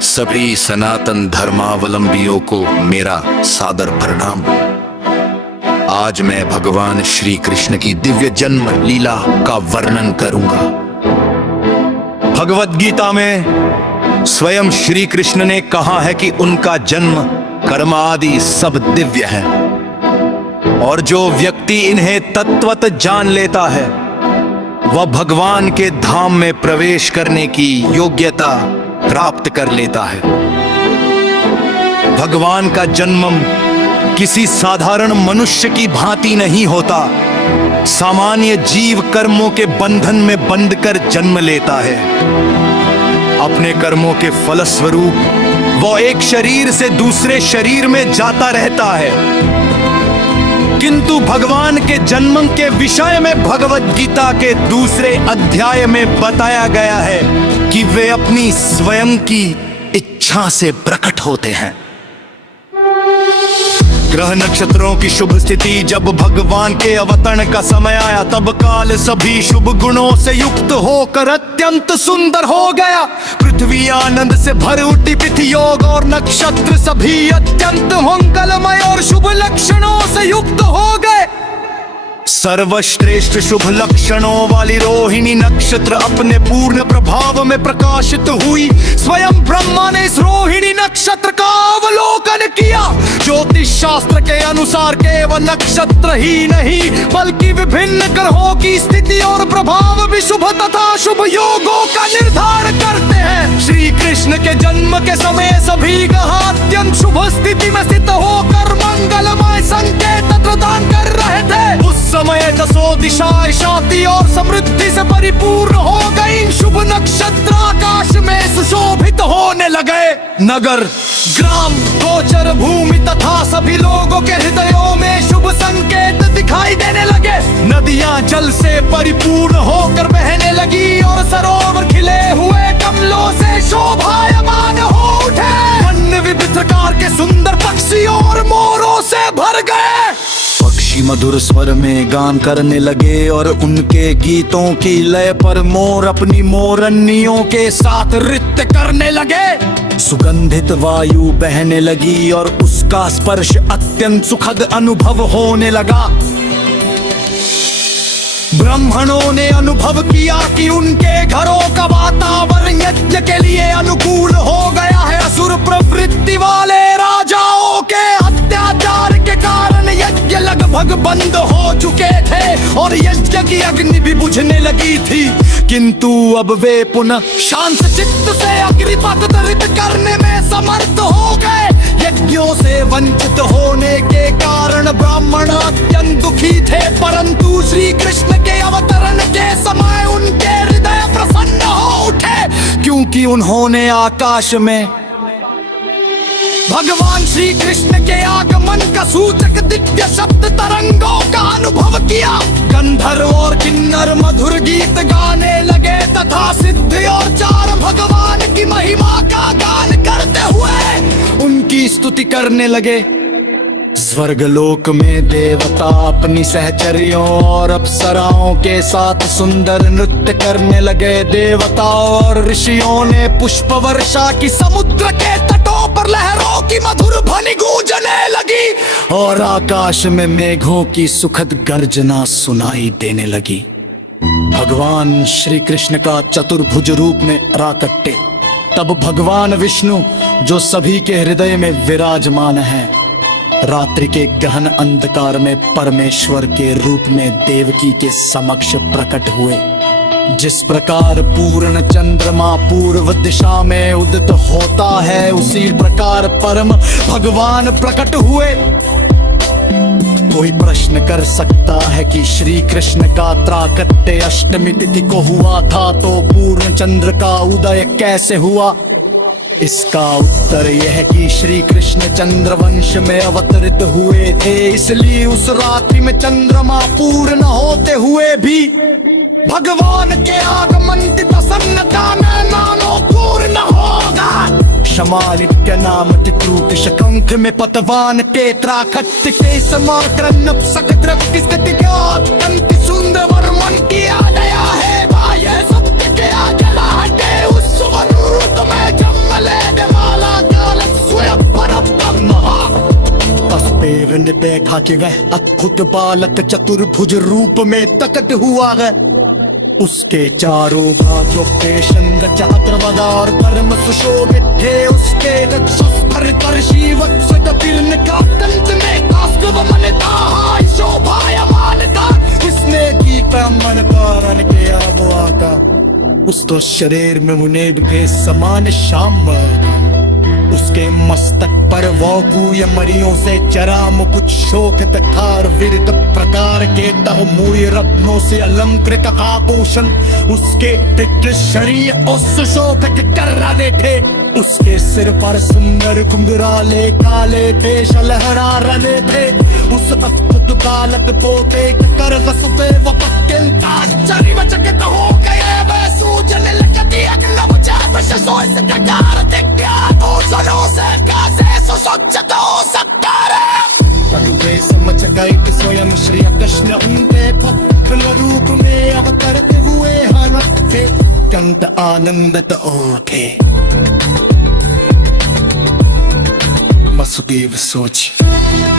सभी सनातन धर्मावलंबियों को मेरा सादर प्रणाम। आज मैं भगवान श्री कृष्ण की दिव्य जन्म लीला का वर्णन करूंगा। भगवत गीता में स्वयं श्री कृष्ण ने कहा है कि उनका जन्म, कर्म आदि सब दिव्य है और जो व्यक्ति इन्हें तत्वत जान लेता है वह भगवान के धाम में प्रवेश करने की योग्यता प्राप्त कर लेता है। भगवान का जन्म किसी साधारण मनुष्य की भांति नहीं होता। सामान्य जीव कर्मों के बंधन में बंधकर जन्म लेता है। अपने कर्मों के फलस्वरूप वो एक शरीर से दूसरे शरीर में जाता रहता है। किंतु भगवान के जन्म के विषय में भगवत गीता के दूसरे अध्याय में बताया गया है कि वे अपनी स्वयं की इच्छा से प्रकट होते हैं। ग्रह नक्षत्रों की शुभ स्थिति जब भगवान के अवतरण का समय आया, तब काल सभी शुभ गुणों से युक्त होकर अत्यंत सुंदर हो गया। पृथ्वी आनंद से भर उठी, तिथि योग और नक्षत्र सभी अत्यंत मंगलमय और शुभ लक्षणों से युक्त हो गए। सर्वश्रेष्ठ शुभ लक्षणों वाली रोहिणी नक्षत्र अपने पूर्ण प्रभाव में प्रकाशित हुई। स्वयं ब्रह्मा ने इस रोहिणी नक्षत्र का अवलोकन किया। ज्योतिष शास्त्र के अनुसार केवल नक्षत्र ही नहीं बल्कि विभिन्न ग्रहों की स्थिति और प्रभाव भी शुभ तथा शुभ योगों का निर्धारण करते हैं। श्री कृष्ण के जन्म के समय सभी ग्रह अत्यंत शुभ स्थिति में स्थित होकर मंगलमय संकेत प्रदान कर रहे थे। उस समय दसों दिशाएं शांति और समृद्धि से परिपूर्ण हो गई। शुभ नक्षत्र आकाश में सुशोभित होने लगे। नगर, ग्राम, गोचर भूमि तथा सभी लोगों के हृदयों में शुभ संकेत दिखाई देने लगे। नदियां जल से परिपूर्ण होकर बहने लगी और सरोवर खिले हुए कमलों से शोभायमान हो उठे। वन विविध प्रकार के सुंदर पक्षी और मोरों से भर गए। पक्षी मधुर स्वर में गान करने लगे और उनके गीतों की लय पर मोर अपनी मोरनियों के साथ नृत्य करने लगे। सुगंधित वायु बहने लगी और उसका स्पर्श अत्यंत सुखद अनुभव होने लगा। ब्राह्मणों ने अनुभव किया कि उनके घरों का वातावरण यज्ञ के लिए अनुकूल हो गया है। असुर प्रवृत्ति वाले राजाओं के अत्याचार के कारण यज्ञ लगभग बंद हो चुके थे और यज्ञ की अग्नि भी बुझने लगी थी। किंतु अब वे पुनः शांत चित्त से अग्निपथ दरित करने में समर्थ हो गए। यज्ञों से वंचित होने के कारण ब्राह्मण अत्यंत दुखी थे, परंतु श्री कृष्ण के अवतरण के समय उनके हृदय प्रसन्न हो उठे, क्योंकि उन्होंने आकाश में भगवान श्री कृष्ण के आगमन का सूचक दिव्य शब्द तरंगों का अनुभव किया। गंधर्व और किन्नर मधुर गीत गाने लगे तथा सिद्ध और चार भगवान की महिमा का गान करते हुए उनकी स्तुति करने लगे। स्वर्गलोक में देवता अपनी सहचरियों और अप्सराओं के साथ सुंदर नृत्य करने लगे। देवताओं और ऋषियों ने पुष्प वर्षा की, समुद्र के तटों पर लहरों की मधुर ध्वनि गूंजने लगी और आकाश में मेघों की सुखद गर्जना सुनाई देने लगी। भगवान श्री कृष्ण का चतुर्भुज रूप में प्राकट्य। तब भगवान विष्णु, जो सभी के हृदय में विराजमान है, रात्रि के गहन अंधकार में परमेश्वर के रूप में देवकी के समक्ष प्रकट हुए। जिस प्रकार पूर्ण चंद्रमा पूर्व दिशा में उदित होता है, उसी प्रकार परम भगवान प्रकट हुए। कोई प्रश्न कर सकता है कि श्री कृष्ण का त्राकट्य अष्टमी तिथि को हुआ था, तो पूर्ण चंद्र का उदय कैसे हुआ? इसका उत्तर यह है कि श्री कृष्ण चंद्रवंश में अवतरित हुए थे, इसलिए उस रात्रि में चंद्रमा पूर्ण होते हुए भी भगवान के आगमन की प्रसन्नता में मानो पूर्ण होगा। क्षमालित्य नाम तिक्रूक शंख में पतवान के त्राकट्य के समाक्रम सकद्रव की स्थिति के अत्यंत सुंदर वर्णन किया गया है। भाई सत्य के आगे हटे उस स्वरूप में जन्म ले सामने बैठा के वह अद्भुत बालक चतुर्भुज रूप में प्रकट हुआ है। उसके चारों भागों पे शंख चक्रगदा और परम सुशोभित थे उसके रक्षस्तर कर्षी वत्स कपिर्न का दंत में कास्कवमनता हाय शोभायमान था। इसने की ब्राह्मण पारण किया वो आता, उस तो शरीर में मुनेब के समान श्याम। उसके मस्तक पर वौगूय मरियों से चरा मुकुट शोक तखार विरत प्रकार के तह मूल्य रत्नों से अलंकृत आभूषण उसके दिव्य शरीर और सुशोभित कर रहे थे। उसके सिर पर सुंदर घुंघराले काले केश लहरा रहे थे। उस अद्भुत कालक पोते कर वसुते व पत्यंत आश्चर्यचकित हो गए वे सूझने लगती अगला मुझे विशेष प्रकार दिव्या दूषणों से कैसे सुसज्जित हो सकता है। तब वे समझ गए कि स्वयं श्री कृष्ण उनके पत्थर रूप में अवतरते हुए हालत थे अत्यंत आनंदित उठे। वसुदेव सोच